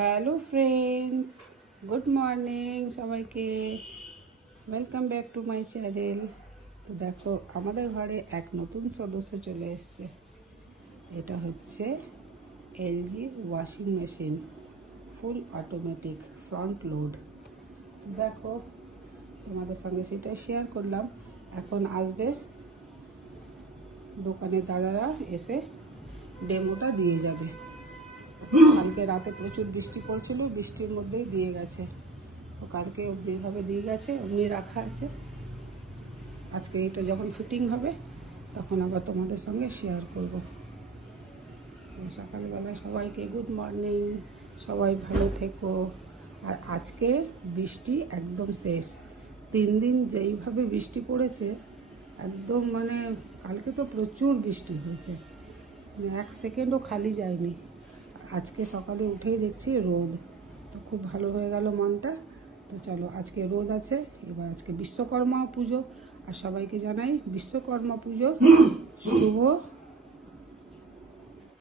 Hello friends, good morning সবাইকে। Welcome back to my channel. তো দেখো, আমাদের ঘরে এক নতুন সদস্য চলে এসছে। এটা হচ্ছে LG washing machine, full automatic front load. দেখো, তোমাদের সঙ্গে সেটা শেয়ার করলাম। এখন আসবে দোকানের দাদারা, এসে ডেমোটা দিয়ে যাবে। কালকে রাতে প্রচুর বৃষ্টি পড়ছিল, বৃষ্টির মধ্যেই দিয়ে গেছে। তো কালকে যেভাবে দিয়ে গেছে অমনি রাখা আছে। আজকে এটা যখন ফিটিং হবে তখন আবার তোমাদের সঙ্গে শেয়ার করব। তো সকালবেলা সবাইকে গুড মর্নিং, সবাই ভালো থেকো। আর আজকে বৃষ্টি একদম শেষ। 3 দিন যেইভাবে বৃষ্টি পড়েছে একদম, মানে কালকে তো প্রচুর বৃষ্টি হয়েছে, 1 সেকেন্ডও খালি যায়নি। আজকে সকালে উঠেই দেখছি রোদ, তো খুব ভালো হয়ে গেল মনটা। তো চলো, আজকে রোদ আছে। এবার আজকে বিশ্বকর্মা পুজো, আর সবাইকে জানাই বিশ্বকর্মা পুজো শুভ